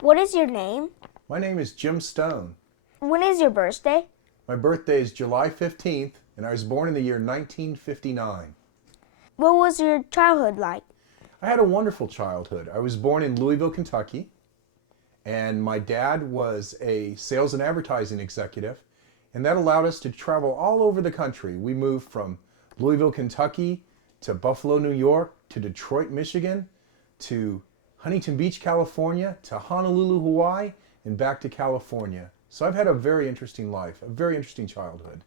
What is your name? My name is Jim Stone. When is your birthday? My birthday is July 15th, and I was born in the year 1959. What was your childhood like? I had a wonderful childhood. I was born in Louisville, Kentucky, and my dad was a sales and advertising executive, and that allowed us to travel all over the country. We moved from Louisville, Kentucky to Buffalo, New York, to Detroit, Michigan, to Huntington Beach, California, to Honolulu, Hawaii, and back to California. So I've had a very interesting life, a very interesting childhood.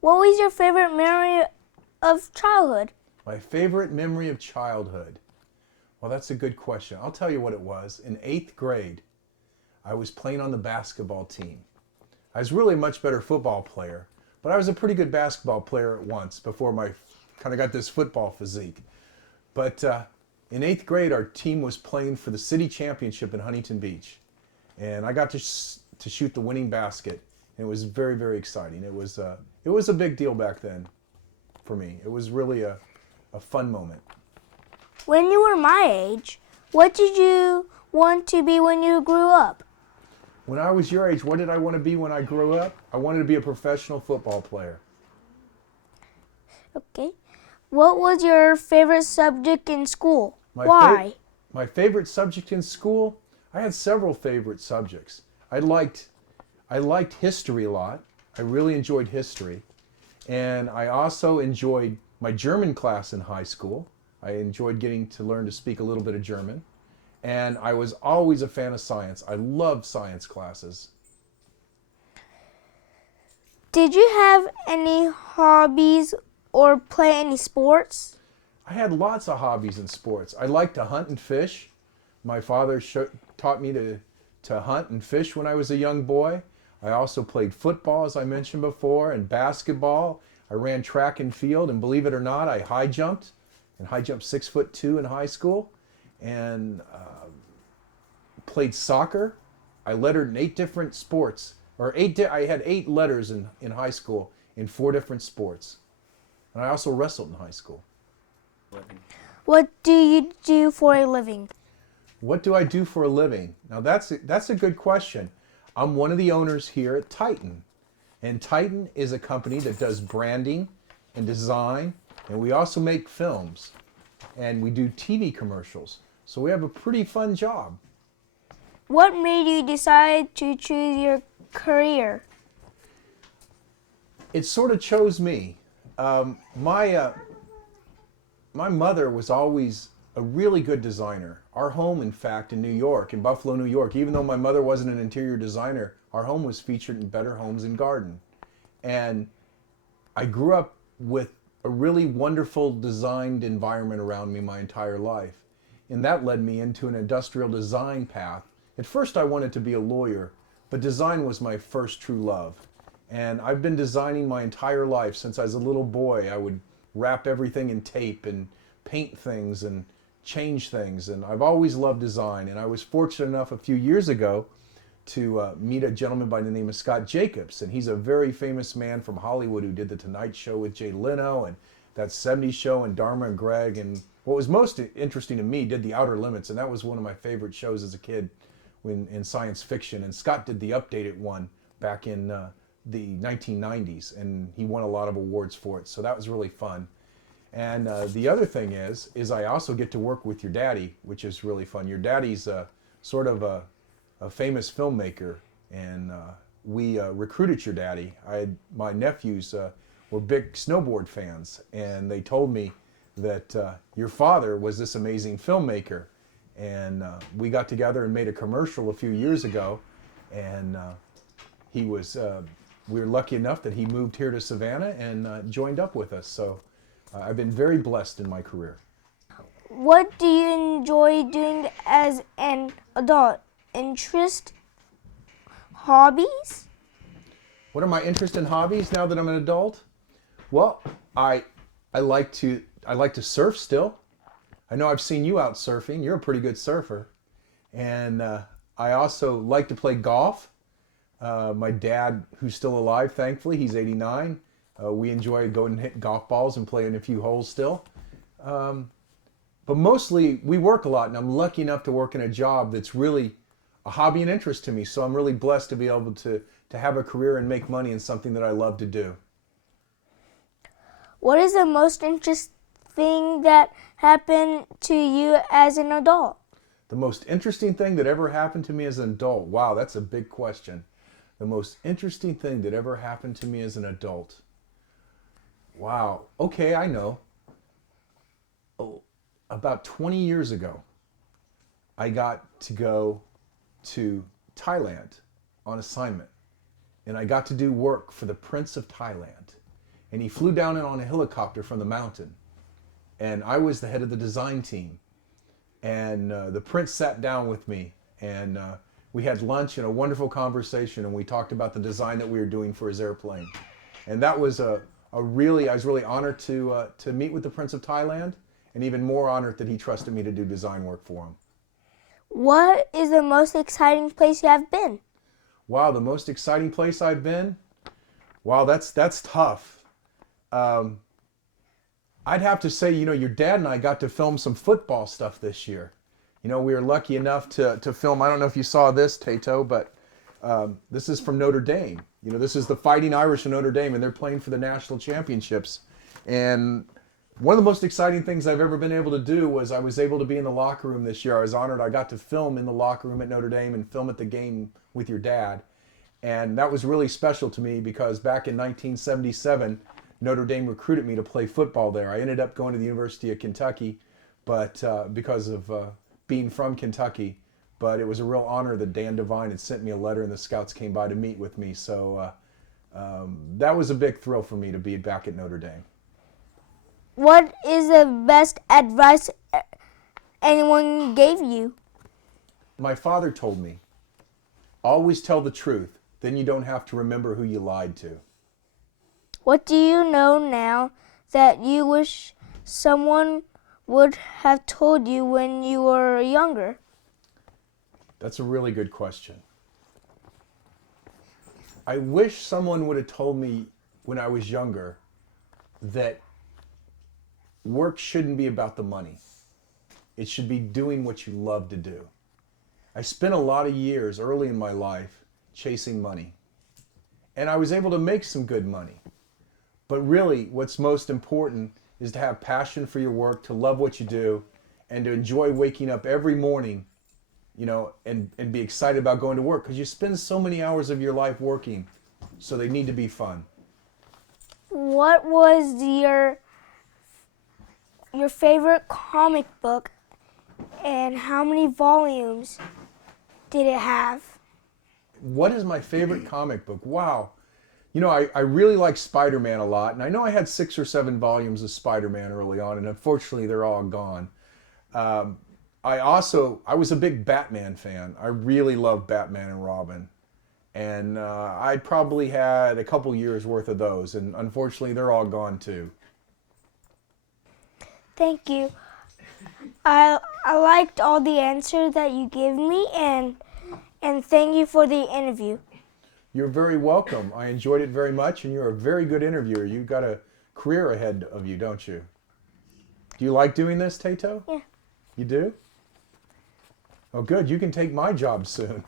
What was your favorite memory of childhood? My favorite memory of childhood. Well, that's a good question. I'll tell you what it was. In 8th grade, I was playing on the basketball team. I was really a much better football player, but I was a pretty good basketball player at once before my kind of got this football physique. But in 8th grade, our team was playing for the city championship in Huntington Beach. And I got to shoot the winning basket. And it was very, very exciting. It was a big deal back then for me. It was really a fun moment. When you were my age, what did you want to be when you grew up? When I was your age, what did I want to be when I grew up? I wanted to be a professional football player. Okay. What was your favorite subject in school? My Why? My favorite subject in school? I had several favorite subjects. I liked history a lot. I really enjoyed history. And I also enjoyed my German class in high school. I enjoyed getting to learn to speak a little bit of German. And I was always a fan of science. I loved science classes. Did you have any hobbies or play any sports? I had lots of hobbies in sports. I liked to hunt and fish. My father taught me to hunt and fish when I was a young boy. I also played football, as I mentioned before, and basketball. I ran track and field, and believe it or not, I high jumped, and high jumped 6'2" in high school, and played soccer. I lettered in 8 different sports, I had 8 letters in high school in 4 different sports. And I also wrestled in high school. What do you do for a living? What do I do for a living? Now that's a good question. I'm one of the owners here at Titan. And Titan is a company that does branding and design, and we also make films. And we do TV commercials. So we have a pretty fun job. What made you decide to choose your career? It sort of chose me. My mother was always a really good designer. Our home, in fact, in New York, in Buffalo, New York, even though my mother wasn't an interior designer, our home was featured in Better Homes and Garden. And I grew up with a really wonderful designed environment around me my entire life. And that led me into an industrial design path. At first I wanted to be a lawyer, but design was my first true love. And I've been designing my entire life. Since I was a little boy, I would wrap everything in tape and paint things and change things. And I've always loved design. And I was fortunate enough a few years ago to meet a gentleman by the name of Scott Jacobs. And he's a very famous man from Hollywood who did The Tonight Show with Jay Leno and that 70s show and Dharma and Greg. And what was most interesting to me, did The Outer Limits. And that was one of my favorite shows as a kid in science fiction. And Scott did the updated one back in the 1990s. And he won a lot of awards for it. So that was really fun. And the other thing is I also get to work with your daddy, which is really fun. Your daddy's sort of a famous filmmaker, and we recruited your daddy. My nephews were big snowboard fans, and they told me that your father was this amazing filmmaker. And we got together and made a commercial a few years ago, and we were lucky enough that he moved here to Savannah and joined up with us. So I've been very blessed in my career. What do you enjoy doing as an adult? Interest? Hobbies? What are my interests and hobbies now that I'm an adult? Well, I like to surf still. I know I've seen you out surfing. You're a pretty good surfer. And I also like to play golf. My dad, who's still alive, thankfully, he's 89. We enjoy going and hit golf balls and playing a few holes still. But But mostly we work a lot, and I'm lucky enough to work in a job that's really a hobby and interest to me. So I'm really blessed to be able to have a career and make money in something that I love to do. What is the most interesting thing that happened to you as an adult? The most interesting thing that ever happened to me as an adult. Wow, that's a big question. The most interesting thing that ever happened to me as an adult. Wow. Okay, I know. Oh, about 20 years ago, I got to go to Thailand on assignment. And I got to do work for the Prince of Thailand. And he flew down in on a helicopter from the mountain. And I was the head of the design team. And the Prince sat down with me, and we had lunch and a wonderful conversation, and we talked about the design that we were doing for his airplane. And that was I was really honored to meet with the Prince of Thailand, and even more honored that he trusted me to do design work for him. What is the most exciting place you have been? Wow, the most exciting place I've been? Wow, that's tough. I'd have to say, your dad and I got to film some football stuff this year. We were lucky enough to film, I don't know if you saw this, Tato, but this is from Notre Dame. This is the Fighting Irish of Notre Dame, and they're playing for the national championships. And one of the most exciting things I've ever been able to do was I was able to be in the locker room this year. I was honored. I got to film in the locker room at Notre Dame and film at the game with your dad. And that was really special to me because back in 1977, Notre Dame recruited me to play football there. I ended up going to the University of Kentucky, but because of being from Kentucky. But it was a real honor that Dan Devine had sent me a letter and the scouts came by to meet with me. So that was a big thrill for me to be back at Notre Dame. What is the best advice anyone gave you? My father told me, always tell the truth, then you don't have to remember who you lied to. What do you know now that you wish someone would have told you when you were younger? That's a really good question. I wish someone would have told me when I was younger that work shouldn't be about the money. It should be doing what you love to do. I spent a lot of years early in my life chasing money. And I was able to make some good money. But really, what's most important is to have passion for your work, to love what you do, and to enjoy waking up every morning, and be excited about going to work. Because you spend so many hours of your life working, so they need to be fun. What was your favorite comic book, and how many volumes did it have? What is my favorite comic book? Wow. I really like Spider-Man a lot, and I know I had 6 or 7 volumes of Spider-Man early on, and unfortunately they're all gone. I was a big Batman fan. I really love Batman and Robin. And I probably had a couple years worth of those, and unfortunately they're all gone too. Thank you. I liked all the answers that you gave me, and thank you for the interview. You're very welcome. I enjoyed it very much, and you're a very good interviewer. You've got a career ahead of you, don't you? Do you like doing this, Tato? Yeah. You do? Oh, good. You can take my job soon.